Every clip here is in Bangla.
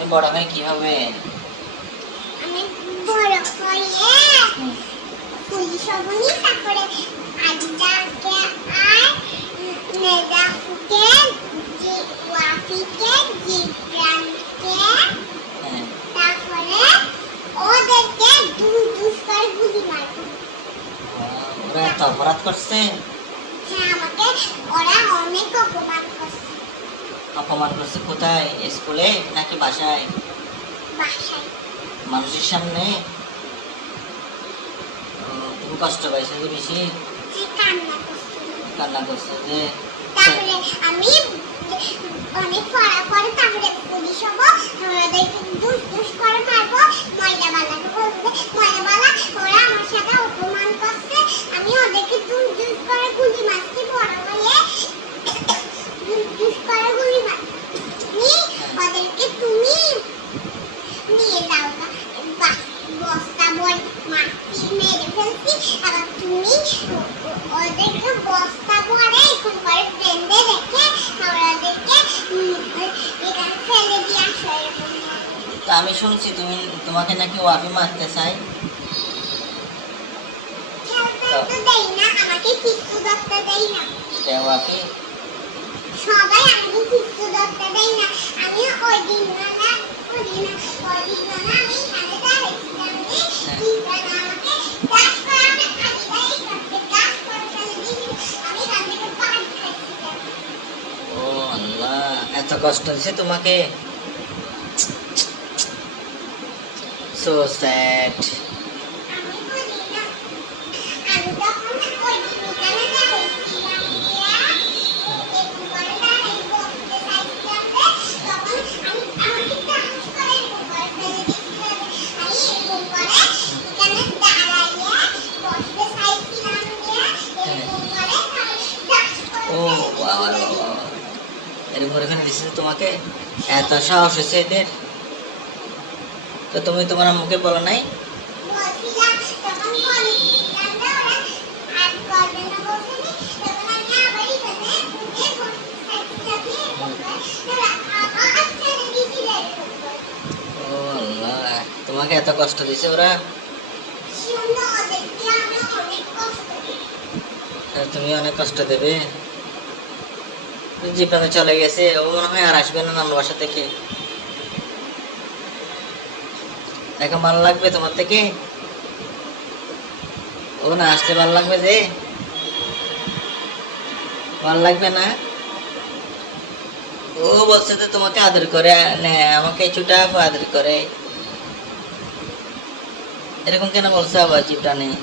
তুমি বড় হয়ে কি হবে? আমি বড় হয়ে পুলিশ হবনি তারপরে আদিদাকে আর মেদাফুকে ওয়াফিকে জিব্রানকে হ্যাঁ। তারপরে ওদেরকে দুষ দুষ করে গুলি মারবো। ওরা এত অপরাধ করছে? হ্যাঁ আমাকে ওরা অনেক অপমান করছে। অপমান করছে কোথায়? স্কুলে? নাকি বাসায়? মানুষের সামনে? তুমি কষ্ট পাইছো যে বেশি? কান্না করছে? যে? আমি অনেক পড়া পরে তারপরে পুলিশ হব আমাদেরকে দুষ দুষ করে মারবো ময়লাবালাকে বলব ময়লাবালা ওরা আমার সাথে অপমান করছে আমি ওদেরকে দুষ দুষ করে গুলি মারছি বড় হয়ে দুষ দুষ করে গুলি মারছি ওদেরকে তুমি নিয়ে যাও গা। বা- বস্তা বল মাটি মেরে ফেলছি আবার তুমি ও- ও- ওদেরকে বস্তা ভরে এখন করে বেঁধে রেখে ওদেরকে উম, এখানে ফেলে দিয়ে আসো এরকম তা আমি শুনছি তুমি তোমাকে নাকি ওয়াফি মারতে চাই। খেলতে তো দেই না আমাকে কিচ্ছু ধরতে দেই না। কে ওয়াফি সবাই আমাকে কিচ্ছু ধরতে দেই না। আমি ওই দিন না ওই দিন ওই দিন না আমি এখানে দাঁড়িয়েছিলাম যে ইমরান আমাকে দাস করে আমি আগে করতে দাস করে ফেলে দিয়েছিল আমি এখান থেকে পার খাইছিলাম ও আল্লাহ এত কষ্ট দিছে তোমাকে? করে এখানে দিছে তোমাকে এত সাহস হয়েছে এদের তো তুমি তোমার আম্মুকে বলো নাই? তোমাকে এত কষ্ট দিছে ওরা? আর তুমি অনেক কষ্ট দেবে। জীবনে চলে গেছে, ও মনে হয় আর আসবে না আমার বাসা থেকে। এখন ভালো লাগবে তোমার থেকে? ও না আসলে ভালো লাগবে যে? ভালো লাগবে না? ও বলছে যে তোমাকে আদর করে, নে, আমাকে ছুটা আদর করে। এরকম কেন বলছে আবার জীবটা নেই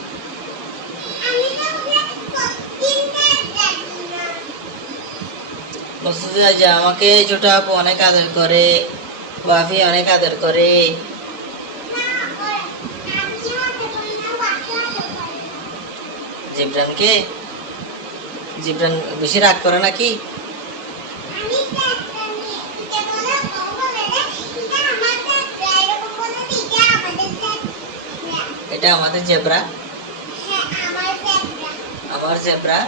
তো আমাকে ছোট আপু অনেক আদর করে বাফি অনেক আদর করে না ওরা আমিও তো করি না বাকিও তো করে জিবরানকে? জিবরান বেশি রাগ করে নাকি? এটা আমাদের জেব্রা হ্যাঁ আমার জেব্রা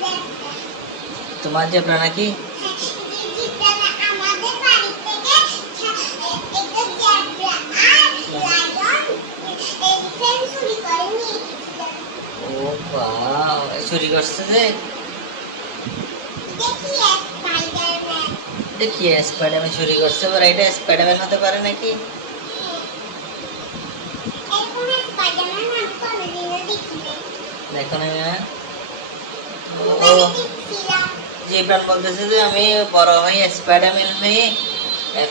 হ্যাঁ তোমার জেব্রা নাকি হ্যাঁ যেটা আমাদের বাড়ি থেকে একটা জ্যাবরা আর লায়ন এলিফ্যান্ট চুরি করে নিয়ে গেছিল ও বাও চুরি করছে যে? দেখি স্পাইডারম্যান চুরি করছে এবার এটা স্পাইডারম্যান হতে পারে নাকি? দেখো না মানে দেখছিলাম বলতেছে যে আমি বড় হয়ে স্পাইডারম্যান হয়ে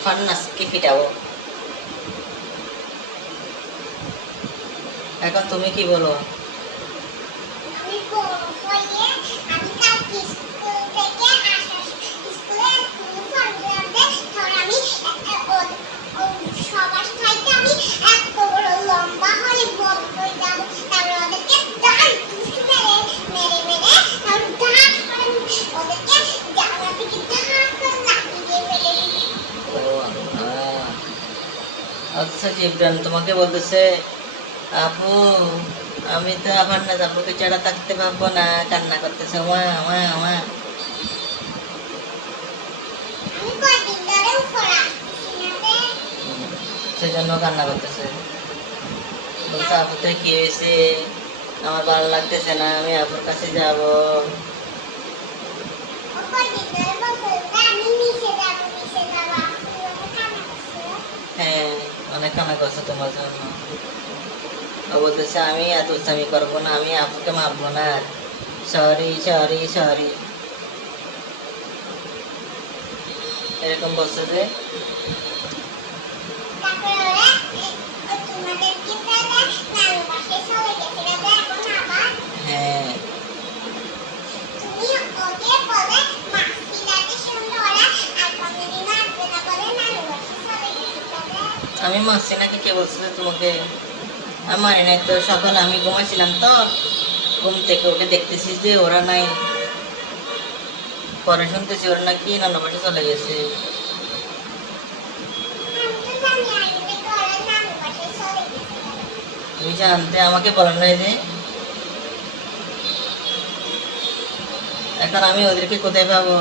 ফান্নাসকে ফিটাবো এখন তুমি কি বলো? আচ্ছা জিবরান তোমাকে বলতেছে আপু আমি তো আবার না আপুকে ছাড়া থাকতে পারব না কান্না করতেছে মা মা মা আমি কয়েকদিন ধরে উপরে আসতেছি জন্য কান্না করতেছে। বলছে আপুতে কি হয়েছে? আমার ভালো লাগতেছে না আমি আপুর কাছে যাব। হ্যাঁ অনেক কান্না করছে তোমার জন্য। ও বলতেছে, আমি এত উচ্চামি করব না, আমি আপুকে মারবো না। Sorry sorry sorry. এরকম বলছে যে হ্যাঁ। আমি মারছি নাকি? কে বলছে তোমাকে আমি মারি নাই তো সকালে আমি ঘুমাইছিলাম তো, ঘুম থেকে উঠে দেখতেছি যে ওরা নাই। পরে শুনতেছি ওরা নাকি নানা বাসা চলে গেছে। তুমি জানতে আমাকে বলেন নাই যে। এখন আমি ওদেরকে কোথায় পাবো?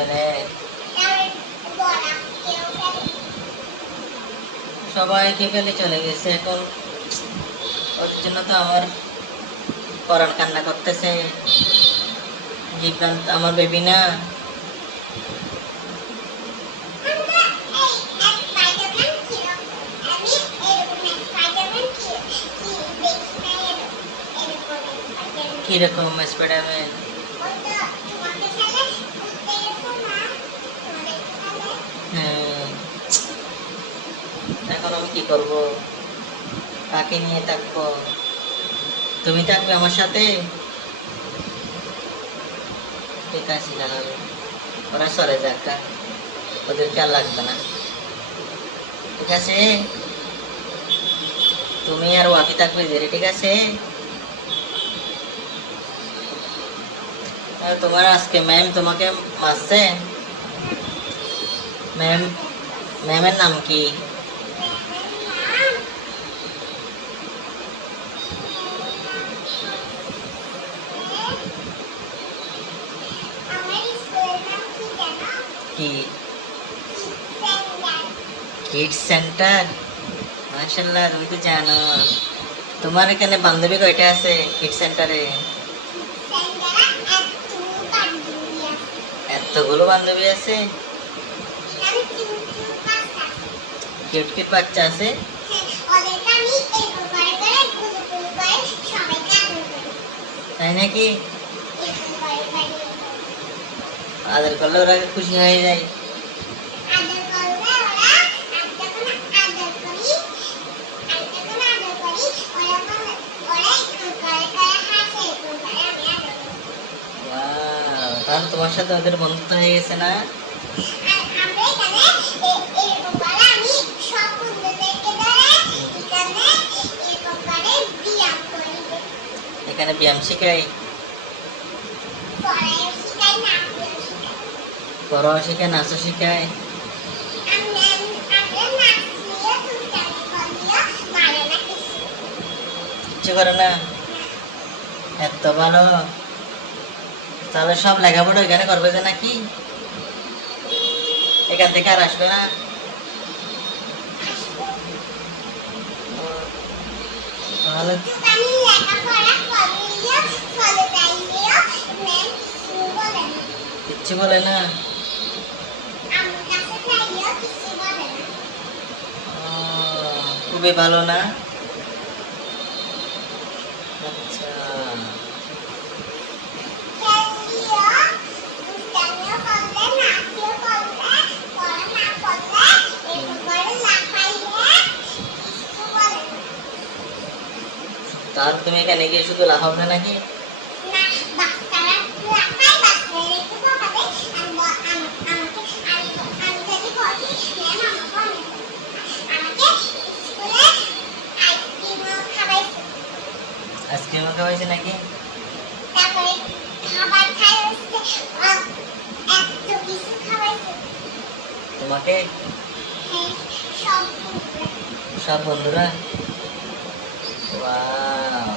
ফেলে সবাইকে ফেলে চলে গেছে এখন। ওর জন্য তো আমার পরাণ কান্না করতেছে। জীবন আমার বেবি না। কীরকম স্পাইডারম্যান এখন আমি কি করব? কাকে নিয়ে থাকব? তুমি থাকবে আমার সাথে? ঠিক আছে, জানাবে। ওরা সরে যাক গা। ওদেরকে আর লাগবে না। ঠিক আছে? তুমি আর ওয়াকি থাকবে যে ঠিক আছে? তোমার আজকে ম্যাম তোমাকে মারছে। ম্যাম ম্যামের নাম কি কি কিড সেন্টার মাশাল্লাহ তুমি তো জানো তোমার এখানে বান্ধবী কয়টা আছে কিড সেন্টারে এতগুলো বান্ধবী আছে কিউট কিউট বাচ্চা আছে। তাই নাকি? আদর করলে ওরা খুশি হয়ে যায়। তাহলে তোমার সাথে ওদের বন্ধুত্ব হয়ে গেছে না? এখানে ব্যায়াম শেখাই। পড়াও শেখায় নাচও শেখায় কিচ্ছু করে না? এত ভালো। তাহলে সব লেখাপড়া এখানে করবে যে নাকি? এখান থেকে আর আসবে না? তাহলে কিচ্ছু বলে না। খুবই ভালো না? তাহলে তুমি এখানে গিয়ে শুধু লাফাবে নাকি? খাওয়াইছে। নাকি? তারপরে খাবার খাই এত কিছু খাওয়াইছে। তোমাকে? হ্যাঁ, সব বন্ধুরা? wow.